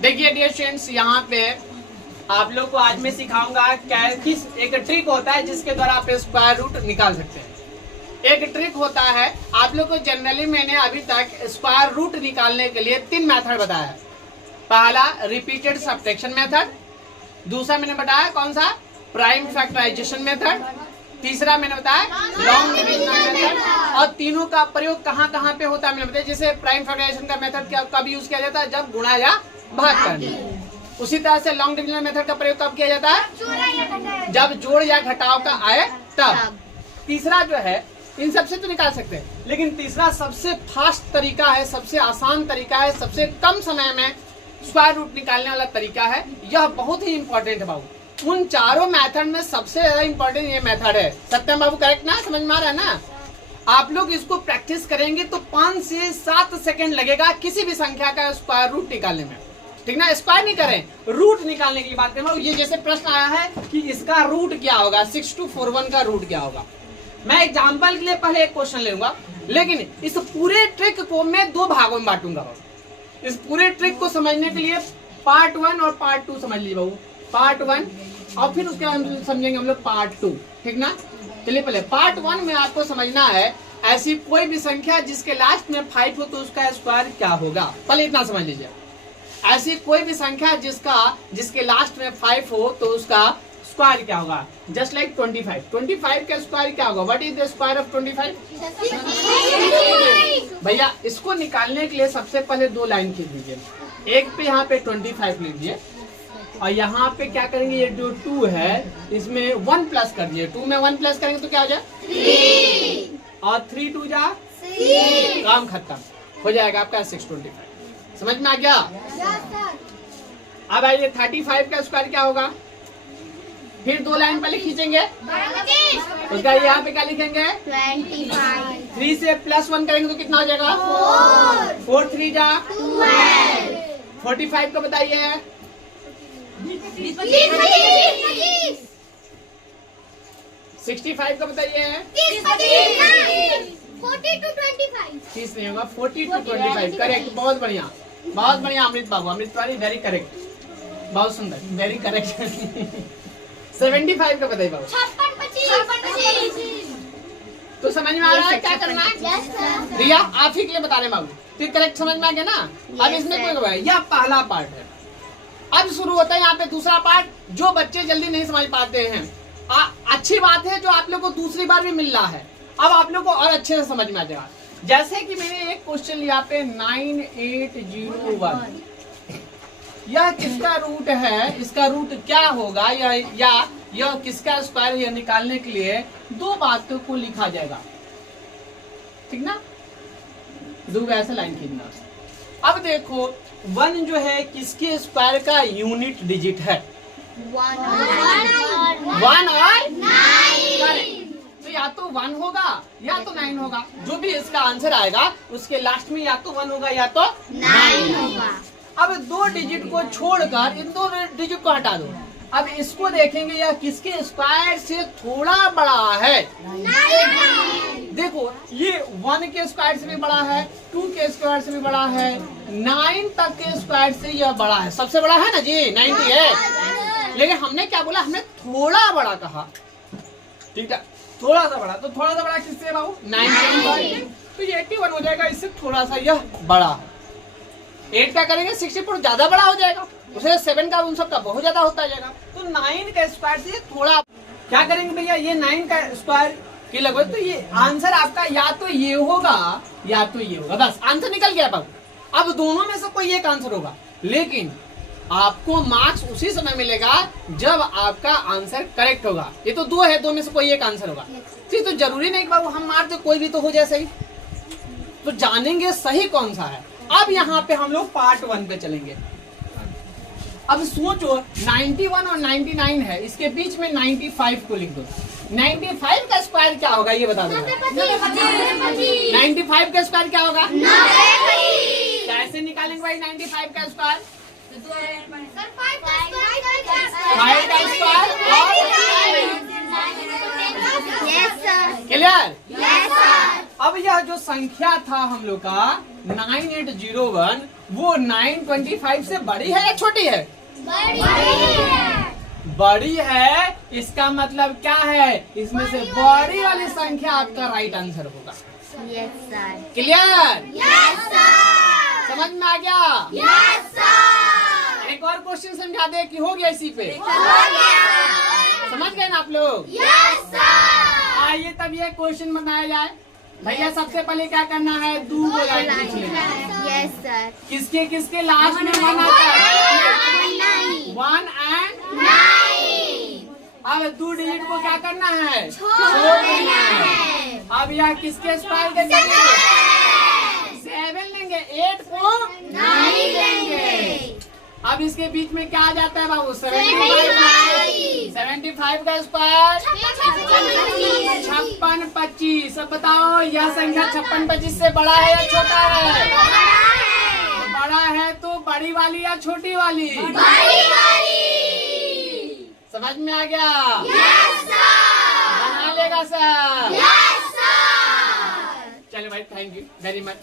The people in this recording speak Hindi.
देखिए डियर स्टूडेंट्स, यहाँ पे आप लोग को आज मैं सिखाऊंगा किस एक ट्रिक होता है जिसके द्वारा आप स्क्वायर रूट निकाल सकते हैं। एक ट्रिक होता है, आप लोग को जनरली मैंने अभी तक स्क्वायर रूट निकालने के लिए 3 मेथड बताया है। पहला रिपीटेड सब्ट्रैक्शन मेथड, दूसरा मैंने बताया कौन सा प्राइम फैक्टराइजेशन मेथड, तीसरा मैंने बताया लॉन्ग डिविजन मेथड। और तीनों का प्रयोग कहाँ कहाँ पे होता है मैंने बताया। जैसे प्राइम फैक्टराइजेशन का मेथड कब यूज किया जाता है, जब गुणा या भाग करना। उसी तरह से लॉन्ग डिविजन मेथड का प्रयोग कब किया जाता है, जब जोड़ या घटाव का आए तब। तीसरा जो है, इन सबसे तो निकाल सकते हैं, लेकिन तीसरा सबसे फास्ट तरीका है, सबसे आसान तरीका है, सबसे कम समय में स्क्वायर रूट निकालने वाला तरीका है। यह बहुत ही इंपॉर्टेंट है बाबू। उन चारों मेथड में सबसे ज्यादा इंपॉर्टेंट ये मेथड है। सत्यम बाबू करेक्ट ना, समझ में आ रहा है ना। आप लोग इसको प्रैक्टिस करेंगे तो 5 से 7 सेकंड लगेगा किसी भी संख्या का स्क्वायर रूट निकालने में, ठीक ना। स्क्वायर नहीं करें, रूट निकालने की बात करें। ये जैसे प्रश्न आया है कि इसका रूट क्या होगा, 6241 का रूट क्या होगा। मैं एग्जाम्पल के लिए पहले एक क्वेश्चन लूंगा, लेकिन इस पूरे ट्रिक को मैं 2 भागों में बांटूंगा। इस पूरे ट्रिक को समझने के लिए पार्ट 1 और पार्ट 2 समझ लीजिए बाबू। पार्ट 1 और फिर उसके बाद समझेंगे हम लोग पार्ट 2, ठीक ना। चलिए पहले पार्ट 1 में आपको समझना है, ऐसी कोई भी संख्या जिसके लास्ट में 5 हो तो उसका स्क्वायर क्या होगा। पहले इतना समझ लीजिए। ऐसी कोई भी संख्या जिसके लास्ट में 5 हो तो उसका स्क्वायर क्या होगा। जस्ट लाइक 25 का स्क्वायर क्या होगा। What is the square of 25? भैया इसको निकालने के लिए सबसे पहले 2 लाइन खींच लीजिए। एक पे यहाँ पे 25 लीजिए और यहाँ पे क्या करेंगे, ये जो 2 है इसमें 1 प्लस कर दिए। 2 में 1 प्लस करेंगे तो क्या हो जाए 3, और 3 2 जा 6, काम खत्म हो जाएगा आपका 625। समझ में आ गया। अब आइए 35 का स्क्वायर क्या होगा। फिर 2 लाइन पहले खींचेंगे, उसका यहाँ पे क्या लिखेंगे 25। 3 से +1 करेंगे तो कितना हो जाएगा 4 3 जा 12। 45 को बताइए 65 को बताइए 40 to 25। 30 नहीं होगा 40 to 25। करेक्ट, बहुत बढ़िया अमृत बाबू, अमृत वाली वेरी करेक्ट, बहुत सुंदर, वेरी करेक्ट। 75 का बताइए बाबू। 56 तो समझ में आ रहा है क्या करना है भैया, आप ही के लिए बता रहे हैं बाबू। फिर करेक्ट समझ में आ गया ना। अब इसमें कोई यह पहला पार्ट है। अब शुरू होता है यहाँ पे दूसरा पार्ट, जो बच्चे जल्दी नहीं समझ पाते हैं। अच्छी बात है जो आप लोग को दूसरी बार भी मिल रहा है, अब आप लोग को और अच्छे से समझ में आ जाएगा। जैसे कि मैंने एक क्वेश्चन लिया पे 9801, यह किसका रूट है, इसका रूट क्या होगा, यह किसका स्क्वायर, यह निकालने के लिए 2 बातों को लिखा जाएगा, ठीक ना। 2 ऐसे लाइन खींचना। अब देखो 1 जो है किसके स्क्वायर का यूनिट डिजिट है, 1 और 9। तो या तो 1 होगा या तो 9 होगा। जो भी इसका आंसर आएगा उसके लास्ट में या तो 1 होगा या तो 9 होगा। अब 2 डिजिट को छोड़कर इन 2 डिजिट को हटा दो। अब इसको देखेंगे यह किसके स्क्वायर से थोड़ा बड़ा है। देखो ये 1 के स्क्वायर से भी बड़ा है, 2 के स्क्वायर से भी बड़ा है, 9 तक के स्क्वायर से यह बड़ा है। सबसे बड़ा है ना जी 90 है। लेकिन हमने क्या बोला, हमने थोड़ा बड़ा कहा, ठीक है, थोड़ा सा बड़ा। तो थोड़ा सा बड़ा किससे बाबू 9, तो ये 81 हो जाएगा। इससे थोड़ा सा यह बड़ा। 8 का करेंगे 64 ज्यादा बड़ा हो जाएगा, उसे 7 का उन सब का बहुत ज्यादा होता जाएगा। तो 9 का स्क्वायर से थोड़ा क्या करेंगे भैया, ये 9 का स्क्वायर की लगभग। तो ये आंसर आपका या तो ये होगा या तो ये होगा, बस आंसर निकल गया बाबू। अब दोनों में से कोई एक आंसर होगा, लेकिन आपको मार्क्स उसी समय मिलेगा जब आपका आंसर करेक्ट होगा। ये तो 2 है, 2 में से कोई एक आंसर होगा। फिर तो जरूरी नहीं कि बाबू हम मार दे, कोई भी तो हो जाए सही। तो जानेंगे सही कौन सा है। अब यहाँ पे हम लोग पार्ट 1 पे चलेंगे। अब सोचो 91 और 99 है, इसके बीच में 95 को लिख दो। 95 का स्क्वायर क्या होगा ये बता दो। 95 का स्क्वायर क्या होगा, कैसे निकालेंगे भाई 95 का स्क्वायर। 5 का स्क्वायर क्लियर। अब यह जो संख्या था हम लोग का 9801 वो 925 से बड़ी है या छोटी है? बड़ी है। इसका मतलब क्या है? इसमें से बड़ी वाली संख्या आपका राइट आंसर होगा। Yes sir. Clear? Yes sir. समझ में आ गया? Yes sir. एक और क्वेश्चन समझा दे कि हो गया इसी पे? समझ गए ना आप लोग? Yes sir. आइए तब ये क्वेश्चन बनाया जाए। भैया सबसे पहले क्या करना है? 2 को लाइन लिख लेना। Yes sir. किसके किसके लास्ट में 1 आता है? 1 एंड 9। अब 2 डिजिट को क्या करना है? छोड़ देना है। अब यह किसके स्टाइल के लेंगे? 7 लेंगे। 8 को 9 लेंगे। अब इसके बीच में क्या आ जाता है बाबू? 75। 75 का स्क्वायर 56 25। अब बताओ यह संख्या 56 25 से बड़ा है या छोटा है? बड़ा है तो बड़ी वाली या छोटी वाली? समझ में आ गया? बना लेगा सर। चलो भाई, थैंक यू वेरी मच।